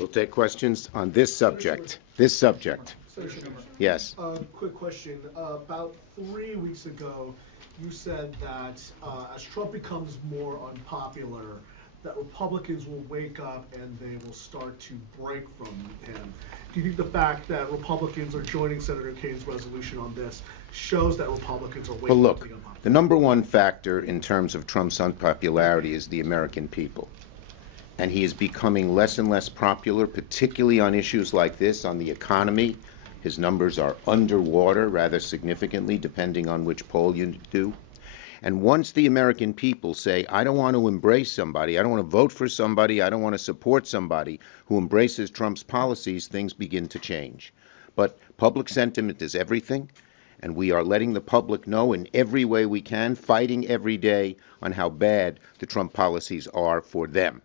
We'll take questions on this subject. This subject. Yes. Quick question. About 3 weeks ago, you said that as Trump becomes more unpopular, that Republicans will wake up and they will start to break from him. Do you think the fact that Republicans are joining Senator Kane's resolution on this shows that Republicans are waking Well, up to look, the unpopular? the number one factor in terms of Trump's unpopularity is the American people. And he is becoming less and less popular, particularly on issues like this, on the economy. His numbers are underwater rather significantly, depending on which poll you do. And once the American people say, I don't want to embrace somebody, I don't want to vote for somebody, I don't want to support somebody who embraces Trump's policies, things begin to change. But public sentiment is everything, and we are letting the public know in every way we can, fighting every day on how bad the Trump policies are for them.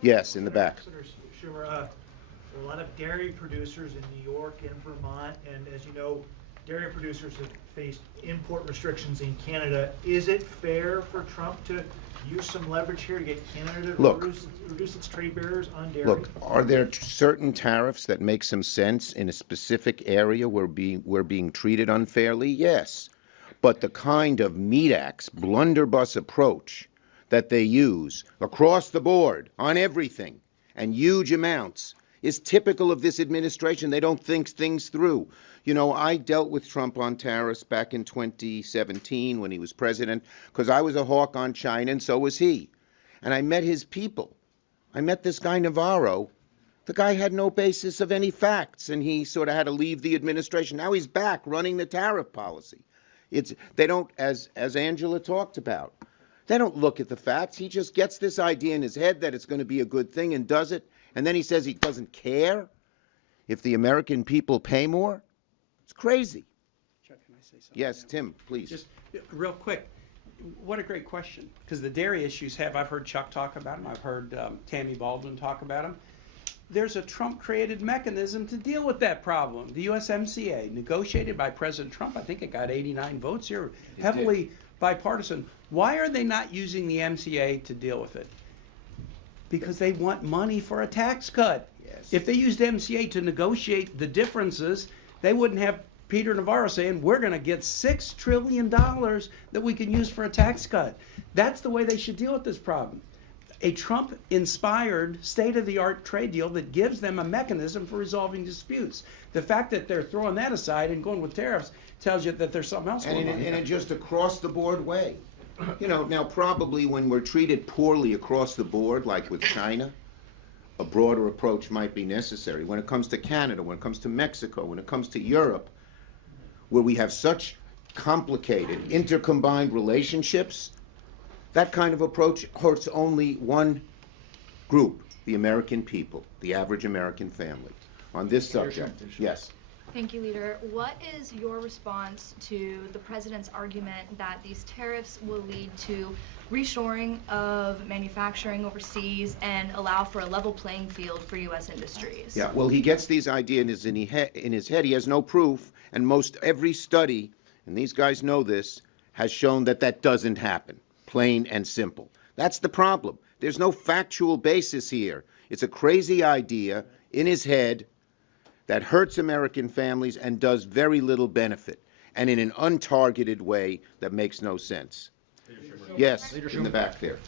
Yes, in the back. Senator Schumer, there are a lot of dairy producers in New York and Vermont, and as you know, dairy producers have faced import restrictions in Canada. Is it fair for Trump to use some leverage here to get Canada to reduce its trade barriers on dairy? Look, are there certain tariffs that make some sense in a specific area where we're being treated unfairly? Yes. But the kind of meat axe, blunderbuss approach that they use across the board on everything and huge amounts is typical of this administration. They don't think things through. You know, I dealt with Trump on tariffs back in 2017 when he was president because I was a hawk on China and so was he. And I met his people. I met this guy Navarro. The guy had no basis of any facts and he sort of had to leave the administration. Now he's back running the tariff policy. They don't, as Angela talked about, they don't look at the facts. He just gets this idea in his head that it's going to be a good thing and does it. And then he says he doesn't care if the American people pay more. It's crazy. Chuck, can I say something? Yes, Tim, please. Just real quick, what a great question. Because the dairy issues I've heard Chuck talk about them. I've heard Tammy Baldwin talk about them. There's a Trump-created mechanism to deal with that problem. The USMCA, negotiated by President Trump, I think it got 89 votes here, heavily bipartisan. Why are they not using the MCA to deal with it? Because they want money for a tax cut. Yes. If they used MCA to negotiate the differences, they wouldn't have Peter Navarro saying, we're going to get $6 trillion that we can use for a tax cut. That's the way they should deal with this problem. A Trump-inspired, state-of-the-art trade deal that gives them a mechanism for resolving disputes. The fact that they're throwing that aside and going with tariffs tells you that there's something else going on. And in just across-the-board way. You know, now probably when we're treated poorly across the board, like with China, a broader approach might be necessary. When it comes to Canada, when it comes to Mexico, when it comes to Europe, where we have such complicated, intercombined relationships, that kind of approach hurts only one group, the American people, the average American family. On this subject, yes. Thank you, Leader. What is your response to the president's argument that these tariffs will lead to reshoring of manufacturing overseas and allow for a level playing field for U.S. industries? Yeah, well, he gets these ideas in his head. He has no proof, and most every study, and these guys know this, has shown that that doesn't happen, plain and simple. That's the problem. There's no factual basis here. It's a crazy idea in his head that hurts American families and does very little benefit, and in an untargeted way that makes no sense. Yes, in the back there.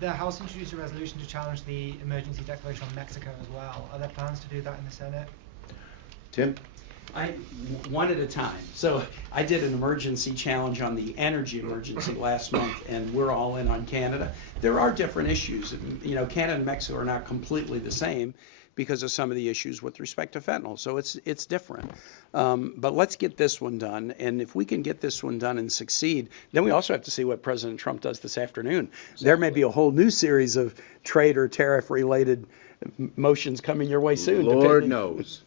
The House introduced a resolution to challenge the emergency declaration on Mexico as well. Are there plans to do that in the Senate? Tim? One at a time. So I did an emergency challenge on the energy emergency last month, and we're all in on Canada. There are different issues. You know, Canada and Mexico are not completely the same because of some of the issues with respect to fentanyl. So it's different. But let's get this one done. And if we can get this one done and succeed, then we also have to see what President Trump does this afternoon. Exactly. There may be a whole new series of trade or tariff-related motions coming your way soon. Lord knows.